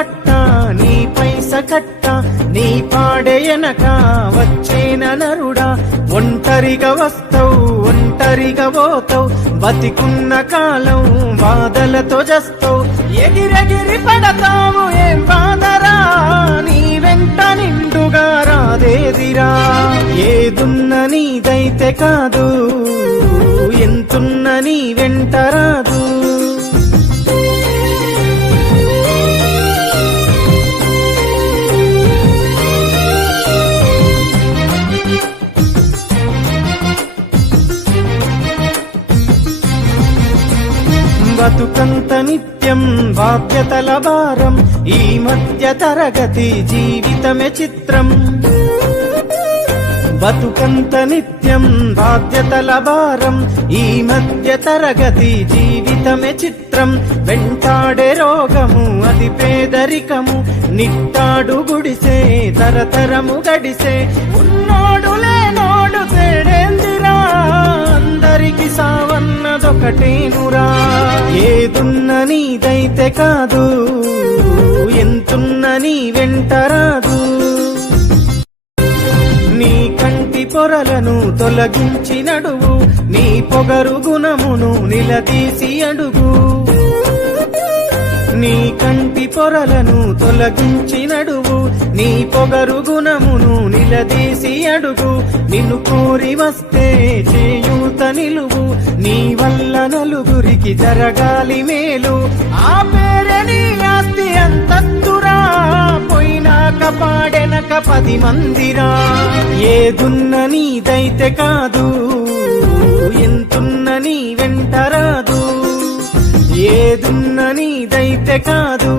బట్ట నీ పైస కట్ట నీ పాడెయనక వచ్చేన నరుడా ఒంటరిగా వస్తావు ఒంటరిగా పోతావు బతికున్న కాలం బాధలతో జస్తావు ఎగిరెగిరి పడతావు ఏం బాధరా నీ వెంట నిండుగా రాదేదిరా ఏదున్న నీదైతే కాదు ఎంతున్న నీ వెంట రాదు బతుకంత నిత్యం బాధ్యతల భారం ఈ మధ్య తరగతి జీవితమే చిత్రం బతుకంత నిత్యం బాధ్యతల భారం ఈ మధ్య తరగతి జీవితమే చిత్రం వెంటాడే రోగము అది పేదరికము నిట్టాడు గుడిసే తరతరము గడిసే ఉన్నోడు లేనోడు తేడేందిరా అందరికి సావన్నదొకటేనురా ఏదున్న నీదైతే కాదు ఎంతున్న నీ వెంట రాదు నీ కంటి పొరలను తొలగించి నడువు నీ పొగరు గుణమును నిలదీసి అడుగు నీ కంటి పొరలను తొలగించి నడువు నీ పొగరు గుణమును నిలదీసి అడుగు నిన్ను కోరి వస్తే చేయూత నిలువు నీ వల్ల నలుగురికి జరగాలి మేలు ఆ పేరే నీ ఆస్తి అంతస్తురా పోయినాక పాడెనక 10 మందిరా ఏదున్న నీదైతే కాదు ఎంతున్న నీ వెంట రాదు ఏదున్న నీదైతే కాదు